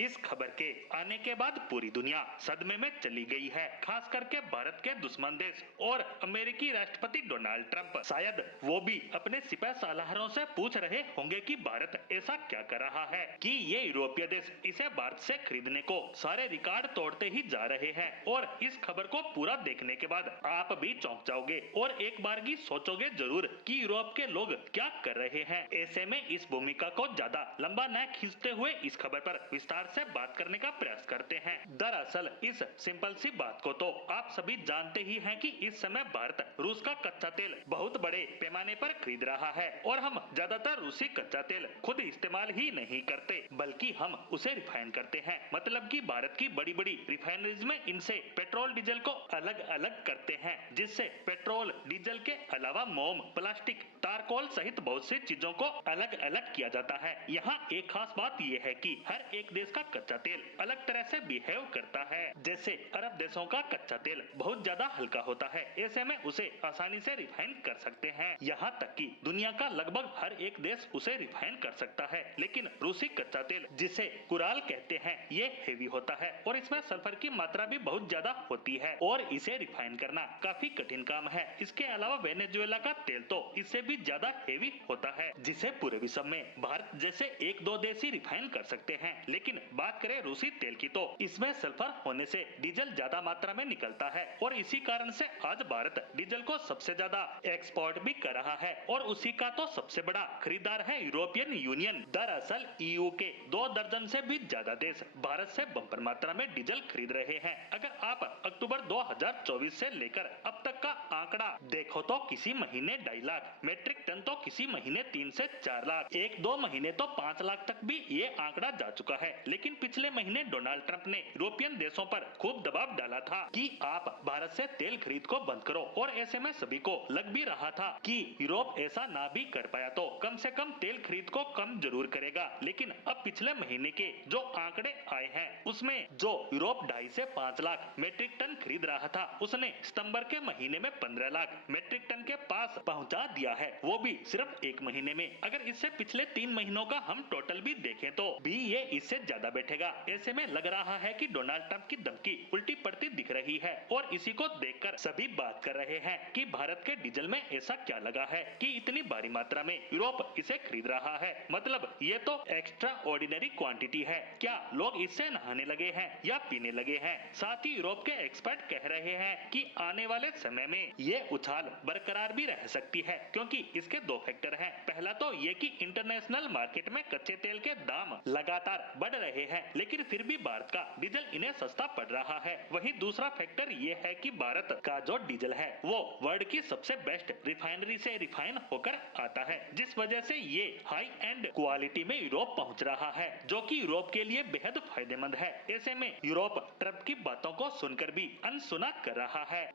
इस खबर के आने के बाद पूरी दुनिया सदमे में चली गई है, खास करके भारत के दुश्मन देश और अमेरिकी राष्ट्रपति डोनाल्ड ट्रंप। शायद वो भी अपने सिपह सालारों से पूछ रहे होंगे कि भारत ऐसा क्या कर रहा है कि ये यूरोपीय देश इसे भारत से खरीदने को सारे रिकॉर्ड तोड़ते ही जा रहे हैं। और इस खबर को पूरा देखने के बाद आप भी चौंक जाओगे और एक बार की सोचोगे जरूर कि यूरोप के लोग क्या कर रहे हैं। ऐसे में इस भूमिका को ज्यादा लंबा न खींचते हुए इस खबर पर विस्तार से बात करने का प्रयास करते हैं। दरअसल इस सिंपल सी बात को तो आप सभी जानते ही हैं कि इस समय भारत रूस का कच्चा तेल बहुत बड़े पैमाने पर खरीद रहा है और हम ज्यादातर रूसी कच्चा तेल खुद इस्तेमाल ही नहीं करते, बल्कि हम उसे रिफाइन करते हैं। मतलब कि भारत की बड़ी बड़ी रिफाइनरीज में इनसे पेट्रोल डीजल को अलग अलग करते हैं, जिससे पेट्रोल डीजल के अलावा मोम, प्लास्टिक, तारकोल सहित बहुत सी चीजों को अलग अलग किया जाता है। यहाँ एक खास बात यह है कि हर एक देश का कच्चा तेल अलग तरह से बिहेव करता है। जैसे अरब देशों का कच्चा तेल बहुत ज्यादा हल्का होता है, ऐसे में उसे आसानी से रिफाइन कर सकते हैं। यहाँ तक कि दुनिया का लगभग हर एक देश उसे रिफाइन कर सकता है, लेकिन रूसी कच्चा तेल जिसे कुराल कहते हैं ये हेवी होता है और इसमें सल्फर की मात्रा भी बहुत ज्यादा होती है और इसे रिफाइन करना काफी कठिन काम है। इसके अलावा वेनेजुएला का तेल तो इससे भी ज्यादा हेवी होता है, जिसे पूरे विश्व में भारत जैसे एक दो देश ही रिफाइन कर सकते हैं। लेकिन बात करें रूसी तेल की तो इसमें सल्फर होने से डीजल ज्यादा मात्रा में निकलता है और इसी कारण से आज भारत डीजल को सबसे ज्यादा एक्सपोर्ट भी कर रहा है और उसी का तो सबसे बड़ा खरीदार है यूरोपियन यूनियन। दरअसल ईयू के 2 दर्जन से भी ज्यादा देश भारत से बम्पर मात्रा में डीजल खरीद रहे हैं। अगर आप अक्टूबर 2024 से लेकर अब तक का आंकड़ा देखो तो किसी महीने 2.5 लाख मेट्रिक टन तो किसी महीने 3 से 4 लाख, एक दो महीने तो 5 लाख तक भी ये आंकड़ा जा चुका है। लेकिन पिछले महीने डोनाल्ड ट्रंप ने यूरोपियन देशों पर खूब दबाव डाला था कि आप भारत से तेल खरीद को बंद करो और ऐसे में सभी को लग भी रहा था कि यूरोप ऐसा ना भी कर पाया तो कम से कम तेल खरीद को कम जरूर करेगा। लेकिन अब पिछले महीने के जो आंकड़े आए हैं उसमें जो यूरोप 2.5 से 5 लाख मेट्रिक टन खरीद रहा था उसने सितंबर के महीने में 15 लाख मेट्रिक टन के पास पहुंचा दिया है, वो भी सिर्फ एक महीने में। अगर इससे पिछले 3 महीनों का हम टोटल भी देखें तो भी ये इससे ज्यादा बैठेगा। ऐसे में लग रहा है कि डोनाल्ड ट्रंप की धमकी उल्टी पड़ती दिख रही है और इसी को देखकर सभी बात कर रहे हैं कि भारत के डीजल में ऐसा क्या लगा है कि इतनी भारी मात्रा में यूरोप इसे खरीद रहा है। मतलब ये तो एक्स्ट्रा ऑर्डिनरी क्वांटिटी है। क्या लोग इससे नहाने लगे हैं या पीने लगे हैं? साथ ही यूरोप के एक्सपर्ट कह रहे हैं कि आने वाले समय में ये उछाल बरकरार भी रह सकती है, क्योंकि इसके 2 फैक्टर हैं। पहला तो ये कि इंटरनेशनल मार्केट में कच्चे तेल के दाम लगातार बढ़ रहे हैं, लेकिन फिर भी भारत का डीजल इन्हें सस्ता पड़ रहा है। वहीं दूसरा फैक्टर ये है कि भारत का जो डीजल है वो वर्ल्ड की सबसे बेस्ट रिफाइनरी से रिफाइन होकर आता है, जिस वजह से ये हाई एंड क्वालिटी में यूरोप पहुंच रहा है, जो कि यूरोप के लिए बेहद फायदेमंद है। ऐसे में यूरोप ट्रंप की बातों को सुनकर भी अनसुना कर रहा है।